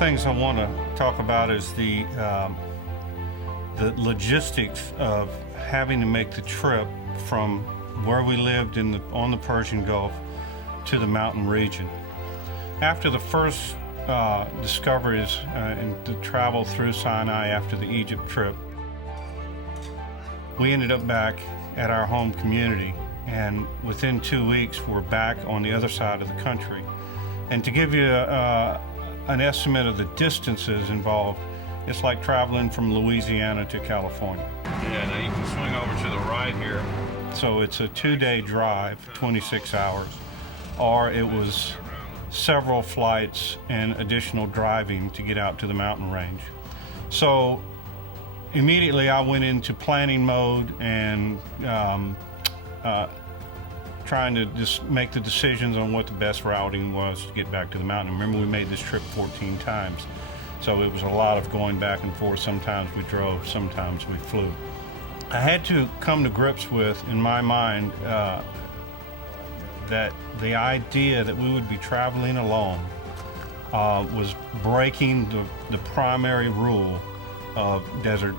things I want to talk about is the logistics of having to make the trip from where we lived on the Persian Gulf to the mountain region. After the first discoveries and the travel through Sinai after the Egypt trip, we ended up back at our home community, and within 2 weeks we're back on the other side of the country. And to give you an estimate of the distances involved, it's like traveling from Louisiana to California. Yeah, now you can swing over to the right here. So it's a 2-day drive, 26 hours, or it was several flights and additional driving to get out to the mountain range. So immediately I went into planning mode and trying to just make the decisions on what the best routing was to get back to the mountain. Remember, we made this trip 14 times, so it was a lot of going back and forth. Sometimes we drove, sometimes we flew. I had to come to grips with, in my mind, that the idea that we would be traveling alone was breaking the primary rule of desert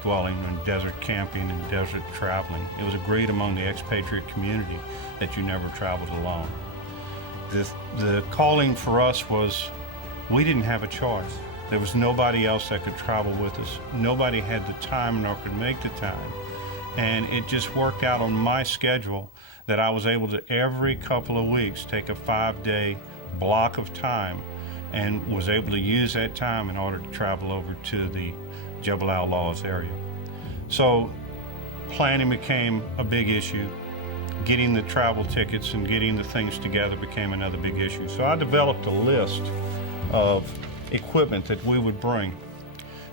dwelling and desert camping and desert traveling. It was agreed among the expatriate community that you never traveled alone. The calling for us was, we didn't have a choice. There was nobody else that could travel with us. Nobody had the time nor could make the time. And it just worked out on my schedule that I was able to every couple of weeks take a 5-day block of time and was able to use that time in order to travel over to the Jebel Al Lawz area. So planning became a big issue. Getting the travel tickets and getting the things together became another big issue. So I developed a list of equipment that we would bring.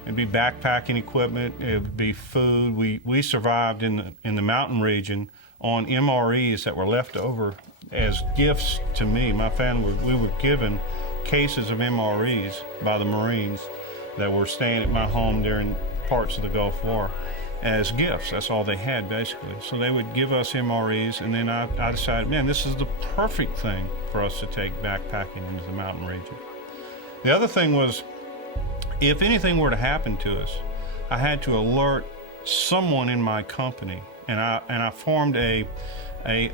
It'd be backpacking equipment, it would be food. We survived in the mountain region on MREs that were left over as gifts to me. My family, we were given cases of MREs by the Marines that were staying at my home during parts of the Gulf War as gifts. That's all they had, basically. So they would give us MREs, and then I decided, man, this is the perfect thing for us to take backpacking into the mountain region. The other thing was, if anything were to happen to us, I had to alert someone in my company, and I formed a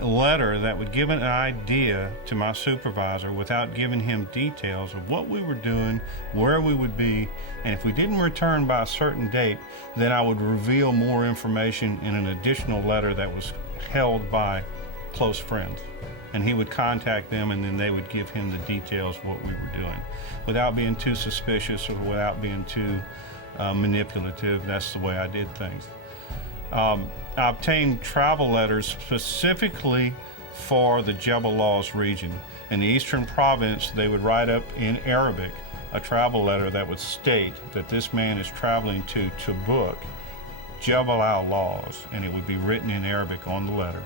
letter that would give an idea to my supervisor without giving him details of what we were doing, where we would be, and if we didn't return by a certain date, then I would reveal more information in an additional letter that was held by close friends. And he would contact them, and then they would give him the details of what we were doing without being too suspicious or without being too manipulative. That's the way I did things. I obtained travel letters specifically for the Jebel Lawz region. In the Eastern Province, they would write up in Arabic a travel letter that would state that this man is traveling to Tabuk, Jebel Al Lawz, and it would be written in Arabic on the letter,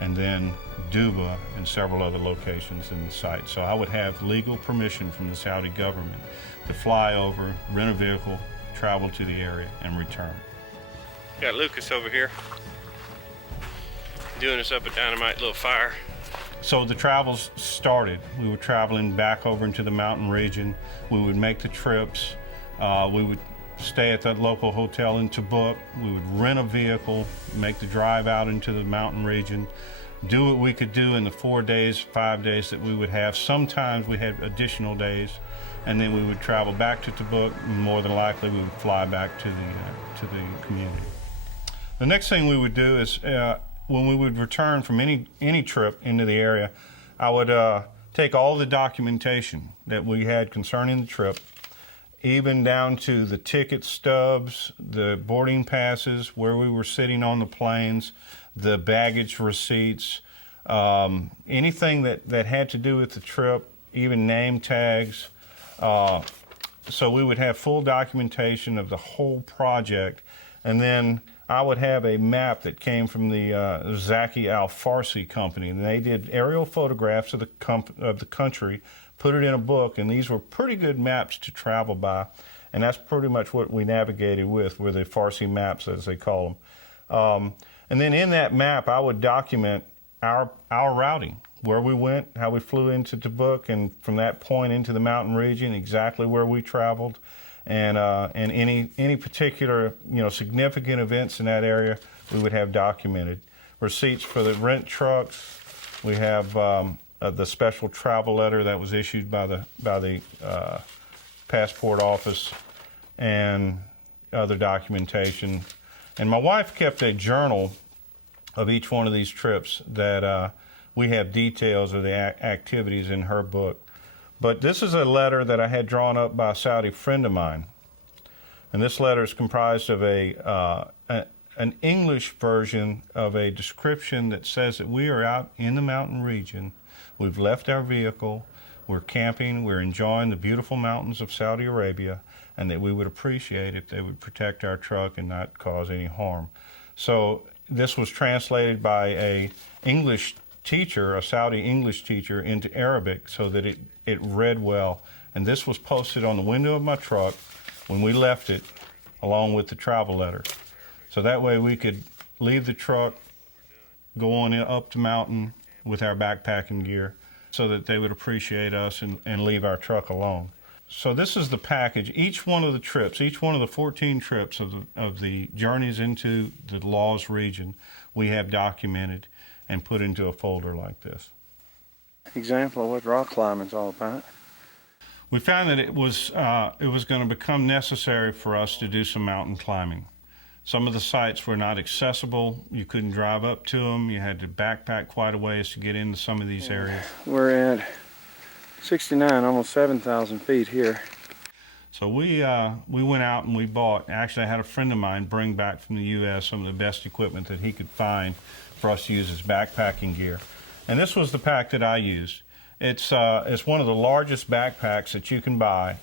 and then Duba and several other locations in the site. So I would have legal permission from the Saudi government to fly over, rent a vehicle, travel to the area, and return. Got Lucas over here doing us up a dynamite little fire. So the travels started. We were traveling back over into the mountain region. We would make the trips. We would stay at that local hotel in Tabuk. We would rent a vehicle, make the drive out into the mountain region, do what we could do in the 4 days, 5 days that we would have. Sometimes we had additional days, and then we would travel back to Tabuk, and more than likely we would fly back to the community. The next thing we would do is when we would return from any trip into the area, I would take all the documentation that we had concerning the trip, even down to the ticket stubs, the boarding passes, where we were sitting on the planes, the baggage receipts, anything that had to do with the trip, even name tags. So we would have full documentation of the whole project, and then I would have a map that came from the Zaki Al-Farsi company, and they did aerial photographs of the country, put it in a book, and these were pretty good maps to travel by, and that's pretty much what we navigated with, were the Farsi maps, as they call them. And then in that map, I would document our routing. where we went, how we flew into Tabuk, and from that point into the mountain region, exactly where we traveled, and any particular significant events in that area, we would have documented. Receipts for the rent trucks. We have the special travel letter that was issued by the passport office, and other documentation. And my wife kept a journal of each one of these trips that we have details of the activities in her book. But this is a letter that I had drawn up by a Saudi friend of mine. And this letter is comprised of an English version of a description that says that we are out in the mountain region. We've left our vehicle. We're camping. We're enjoying the beautiful mountains of Saudi Arabia, and that we would appreciate if they would protect our truck and not cause any harm. So this was translated by a English teacher, a Saudi English teacher, into Arabic so that it read well. And this was posted on the window of my truck when we left it, along with the travel letter. So that way we could leave the truck, go on up the mountain with our backpacking gear, so that they would appreciate us and leave our truck alone. So this is the package. Each one of the trips, each one of the 14 trips of the journeys into the Laws region, we have documented and put into a folder like this. Example of what rock climbing is all about. We found that it was going to become necessary for us to do some mountain climbing. Some of the sites were not accessible. You couldn't drive up to them. You had to backpack quite a ways to get into some of these areas. We're at 69, almost 7,000 feet here. So we went out and we bought, actually I had a friend of mine bring back from the U.S. some of the best equipment that he could find for us to use as backpacking gear. And this was the pack that I used. It's one of the largest backpacks that you can buy.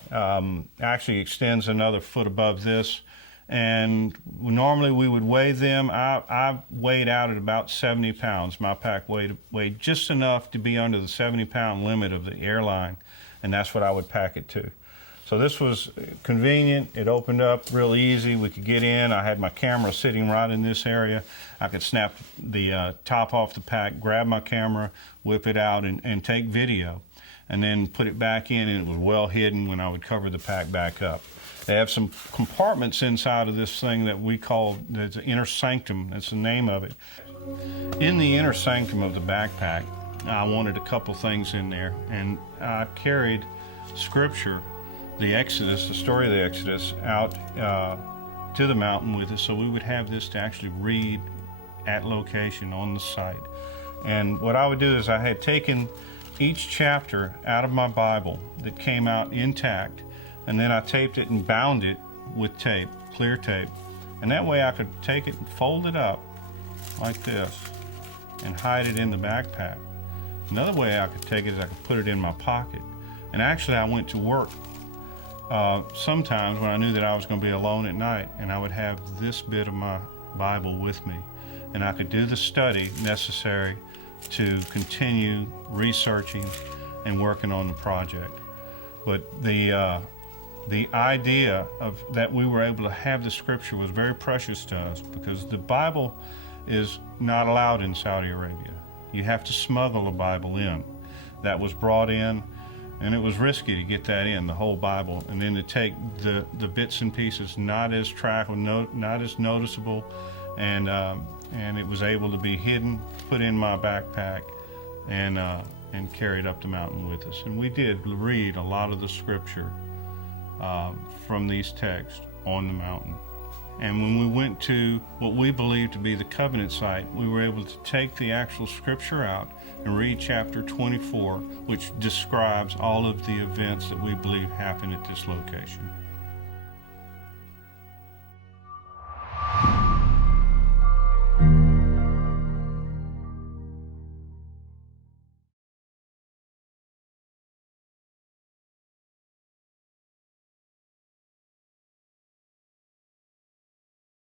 Actually extends another foot above this. And normally we would weigh them. I weighed out at about 70 pounds. My pack weighed just enough to be under the 70-pound limit of the airline, and that's what I would pack it to. So this was convenient. It opened up real easy. We could get in. I had my camera sitting right in this area. I could snap the top off the pack, grab my camera, whip it out, and take video, and then put it back in, and it was well hidden when I would cover the pack back up. They have some compartments inside of this thing that we call the inner sanctum. That's the name of it. In the inner sanctum of the backpack, I wanted a couple things in there, and I carried scripture, the Exodus, the story of the Exodus, out to the mountain with us, so we would have this to actually read at location on the site. And what I would do is I had taken each chapter out of my Bible that came out intact, and then I taped it and bound it with tape, clear tape. And that way I could take it and fold it up like this and hide it in the backpack. Another way I could take it is I could put it in my pocket. And actually I went to work sometimes when I knew that I was going to be alone at night, and I would have this bit of my Bible with me. And I could do the study necessary to continue researching and working on the project. But the idea of that we were able to have the scripture was very precious to us, because the Bible is not allowed in Saudi Arabia. You have to smuggle a Bible in. That was brought in, and it was risky to get that in, the whole Bible, and then to take the bits and pieces not as not as noticeable, and it was able to be hidden, put in my backpack, and carried up the mountain with us. And we did read a lot of the scripture from these texts on the mountain. And when we went to what we believed to be the covenant site, we were able to take the actual scripture out and read chapter 24, which describes all of the events that we believe happened at this location.